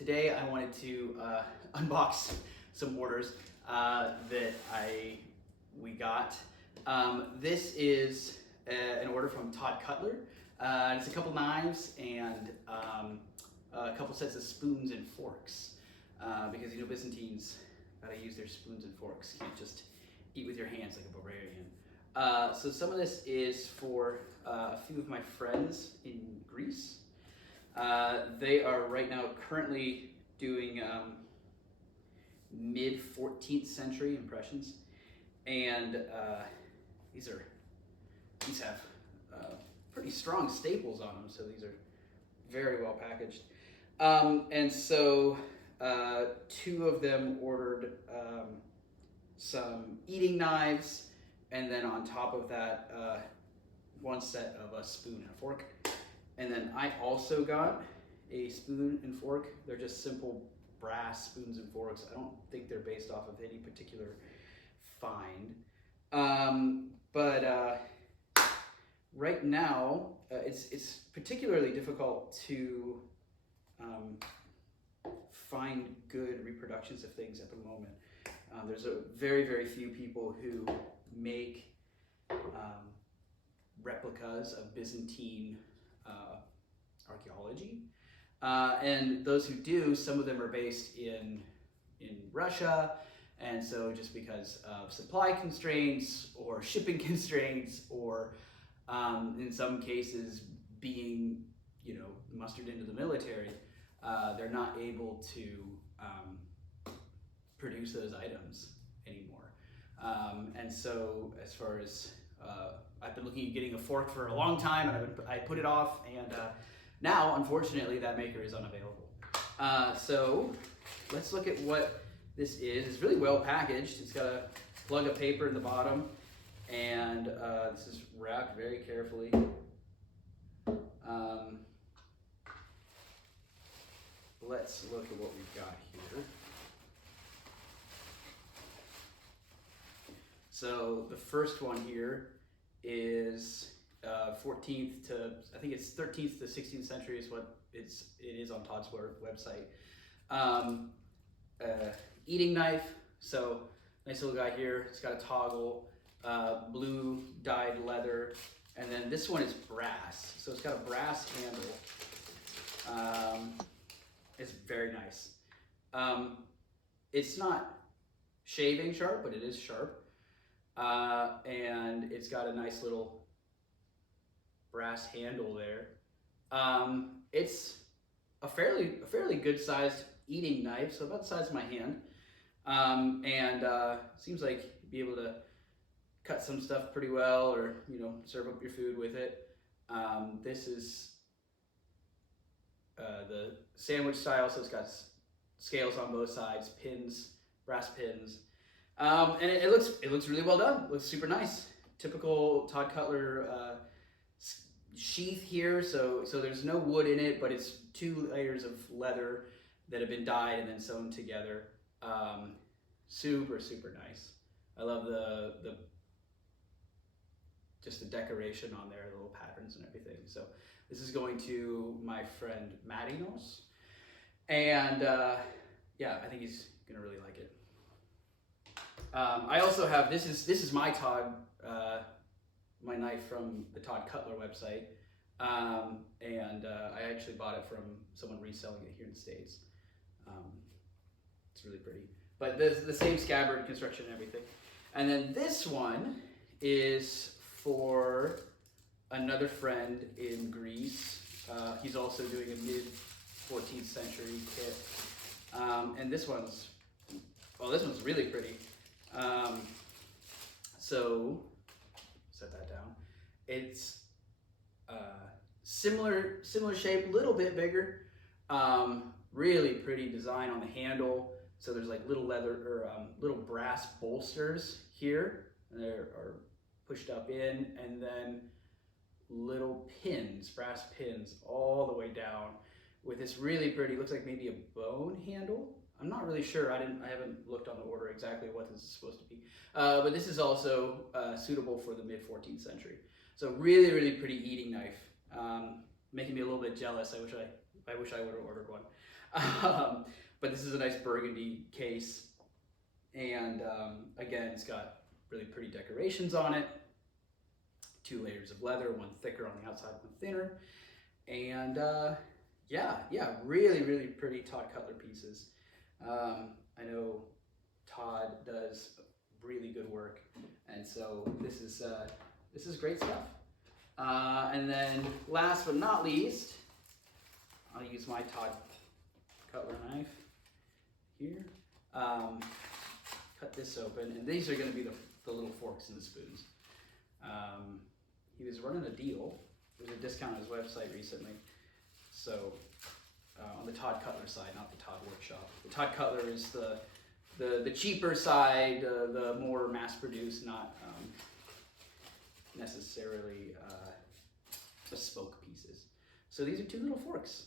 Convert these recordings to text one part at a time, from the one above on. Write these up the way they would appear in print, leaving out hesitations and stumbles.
Today I wanted to unbox some orders that we got. This is an order from Todd Cutler. It's a couple knives and a couple sets of spoons and forks because you know Byzantines gotta use their spoons and forks. You can't just eat with your hands like a barbarian. So some of this is for a few of my friends in Greece. They are right now currently doing mid 14th century impressions, and these have pretty strong staples on them, so these are very well packaged. And so two of them ordered some eating knives, and then on top of that, one set of a spoon and a fork. And then I also got a spoon and fork. They're just simple brass spoons and forks. I don't think they're based off of any particular find. But right now, it's particularly difficult to find good reproductions of things at the moment. There's a very few people who make replicas of Byzantine archaeology, and those who do, some of them are based in Russia, and so just because of supply constraints or shipping constraints, or in some cases being mustered into the military, they're not able to produce those items anymore. And so as far as I've been looking at getting a fork for a long time, and I put it off, and now, unfortunately, that maker is unavailable. So let's look at what this is. It's really well packaged. It's got a plug of paper in the bottom, and this is wrapped very carefully. Let's look at what we've got here. So the first one here is 14th to, I think it's 13th to 16th century is what it is on Todd's website. Eating knife, so nice little guy here. It's got a toggle, blue dyed leather, and then this one is brass. So it's got a brass handle. It's very nice. It's not shaving sharp, but it is sharp. And it's got a nice little brass handle there. It's a fairly good sized eating knife, so about the size of my hand. And seems like you'd be able to cut some stuff pretty well, or serve up your food with it. This is the sandwich style, so it's got scales on both sides, pins, brass pins. And it looks really well done. It looks super nice. Typical Todd Cutler sheath here. So there's no wood in it, but it's two layers of leather that have been dyed and then sewn together. Super nice. I love the just the decoration on there, the little patterns and everything. So this is going to my friend Marinos, and yeah, I think he's gonna really like it. I also have, this is my Todd, my knife from the Todd Cutler website, and I actually bought it from someone reselling it here in the States. It's really pretty, but the same scabbard construction and everything. And then this one is for another friend in Greece. He's also doing a mid 14th century kit, and this one's really pretty. So set that down. It's similar shape, a little bit bigger. Really pretty design on the handle. So there's like little leather or little brass bolsters here, and they are pushed up in, and then little pins, brass pins all the way down with this really pretty, looks like maybe a bone handle. I'm not really sure. I haven't looked on the order exactly what this is supposed to be. But this is also suitable for the mid 14th century. So really pretty eating knife. Making me a little bit jealous. I wish I would have ordered one. But this is a nice burgundy case. And again, it's got really pretty decorations on it. 2 layers of leather, one thicker on the outside, one thinner. And yeah, really, really pretty Todd Cutler pieces. I know Todd does really good work, and so this is great stuff. And then last but not least, I'll use my Todd Cutler knife here. Cut this open, and these are going to be the little forks and the spoons. He was running a deal. There's a discount on his website recently. So on the Todd Cutler side, not the Todd Workshop. The Todd Cutler is the cheaper side, the more mass-produced, not necessarily bespoke pieces. So these are 2 little forks.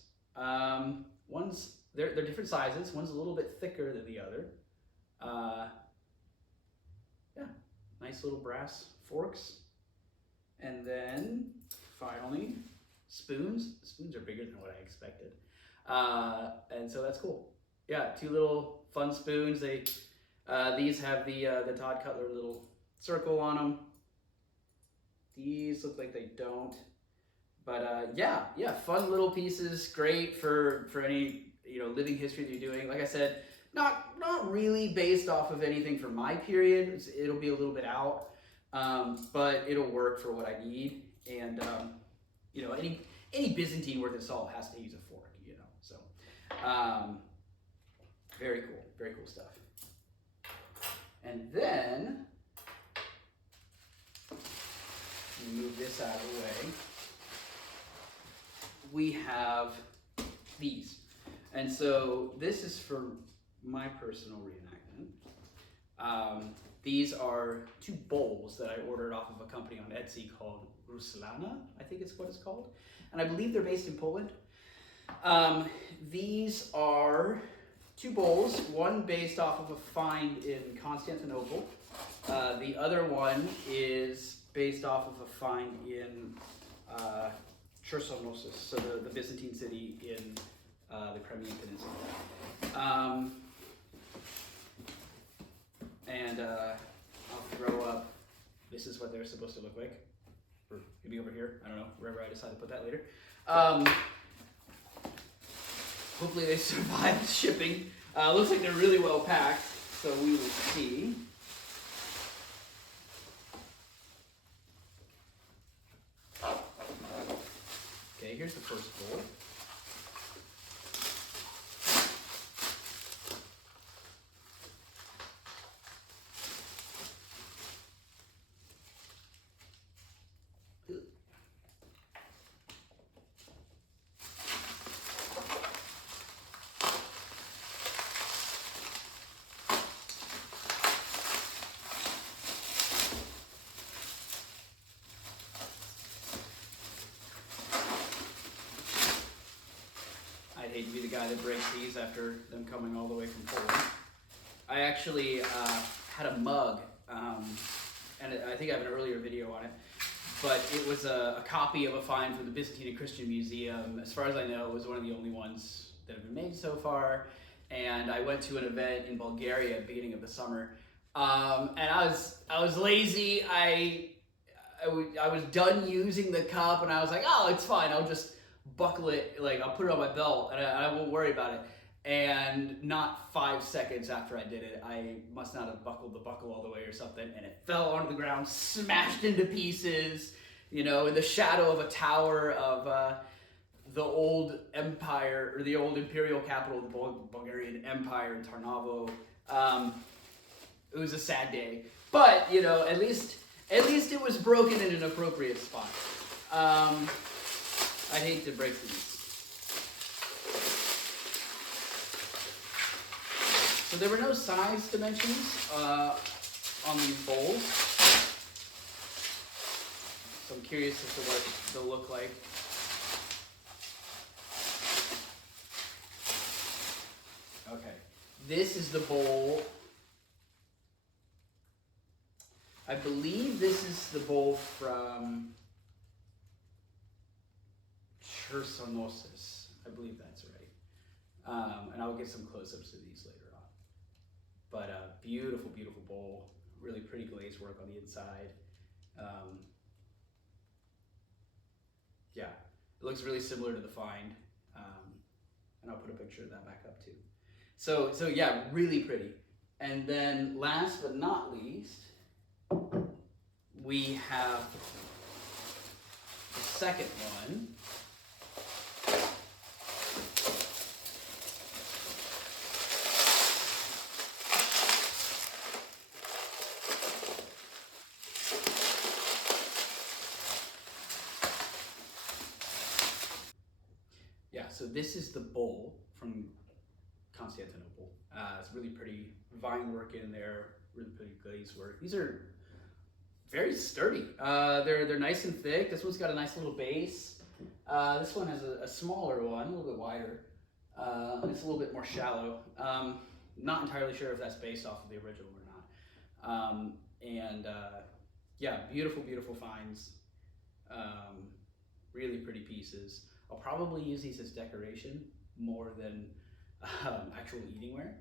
They're different sizes. One's a little bit thicker than the other. Yeah, nice little brass forks. And then finally, spoons. The spoons are bigger than what I expected. And so that's cool. Yeah, 2 little fun spoons. These have the Todd Cutler little circle on them. These look like they don't. But yeah, fun little pieces. Great for any living history that you're doing. Like I said, not really based off of anything from my period. It'll be a little bit out, but it'll work for what I need. And any Byzantine worth its salt has to use a fork. So very cool stuff. And then move this out of the way. We have these. And so this is for my personal reenactment. These are 2 bowls that I ordered off of a company on Etsy called Ruslana, I think it's what it's called. And I believe they're based in Poland. These are 2 bowls, one based off of a find in Constantinople. The other one is based off of a find in Chersonesus, so the Byzantine city in the Crimean Peninsula. And I'll throw up, this is what they're supposed to look like. Or maybe over here, I don't know, wherever I decide to put that later. Hopefully they survive shipping. Looks like they're really well packed, so we will see. Okay, here's the first bowl. I'd hate to be the guy that breaks these after them coming all the way from Poland. I actually had a mug, and I think I have an earlier video on it, but it was a copy of a find from the Byzantine and Christian Museum. As far as I know, it was one of the only ones that have been made so far. And I went to an event in Bulgaria at the beginning of the summer, and I was lazy. I was done using the cup, and I was like, oh, it's fine. I'll just buckle it, like I'll put it on my belt, and I won't worry about it. And not 5 seconds after I did it, I must not have buckled the buckle all the way or something, and it fell onto the ground, smashed into pieces, in the shadow of a tower of the old empire, or the old imperial capital of the Bulgarian Empire in Tarnovo. It was a sad day, but at least it was broken in an appropriate spot. I hate to break these. So there were no size dimensions on these bowls. So I'm curious as to what they'll look like. Okay, this is the bowl. I believe this is the bowl from Chersonesus. I believe that's right. And I'll get some close-ups of these later on. But beautiful, beautiful bowl. Really pretty glaze work on the inside. Yeah, it looks really similar to the Find. And I'll put a picture of that back up too. So yeah, really pretty. And then last but not least, we have the second one. Yeah, so this is the bowl from Constantinople. It's really pretty vine work in there, really pretty glaze work. These are very sturdy. They're nice and thick. This one's got a nice little base. This one has a smaller one, a little bit wider. It's a little bit more shallow. Not entirely sure if that's based off of the original or not. Yeah, beautiful, beautiful finds. Really pretty pieces. I'll probably use these as decoration more than actual eating ware.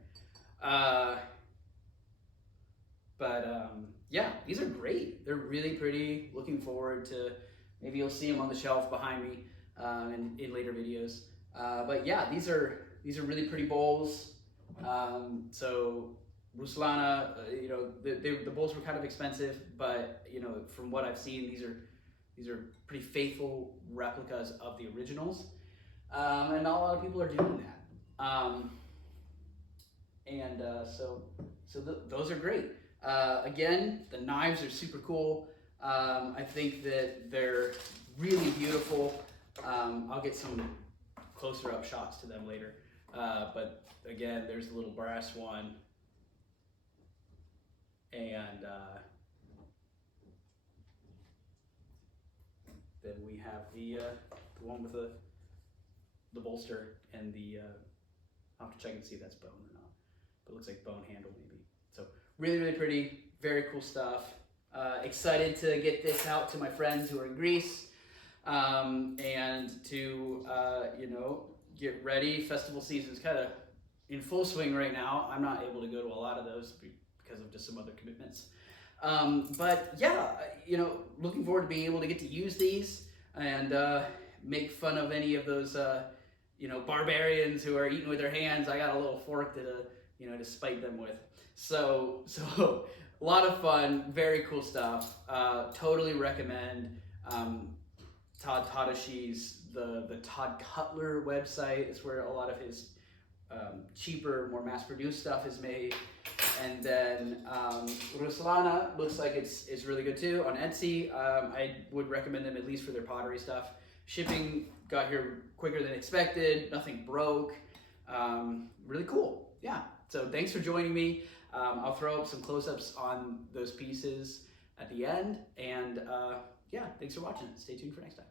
Yeah, these are great. They're really pretty. Looking forward to, maybe you'll see them on the shelf behind me in later videos. But yeah, these are really pretty bowls. So Ruslana, you know, the bowls were kind of expensive, but you know, from what I've seen, these are pretty faithful replicas of the originals, and not a lot of people are doing that. Those are great. Again, the knives are super cool. I think that they're really beautiful. I'll get some closer up shots to them later. But again, there's the little brass one. And then we have the one with the bolster and the, I'll have to check and see if that's bone or not. But it looks like bone handle maybe. So really, really pretty, very cool stuff. Excited to get this out to my friends who are in Greece, and to you know, get ready. Festival season's kind of in full swing right now. I'm not able to go to a lot of those because of just some other commitments. But yeah, you know, looking forward to being able to get to use these and make fun of any of those you know, barbarians who are eating with their hands. I got a little fork to you know, to spite them with. So a lot of fun, very cool stuff. Totally recommend Todd Tadashi's the Todd Cutler website. Is where a lot of his cheaper, more mass-produced stuff is made. And then Ruslana looks like it's really good too on Etsy. I would recommend them at least for their pottery stuff. Shipping got here quicker than expected. Nothing broke. Really cool. Yeah. So thanks for joining me. I'll throw up some close-ups on those pieces at the end. And yeah, thanks for watching. Stay tuned for next time.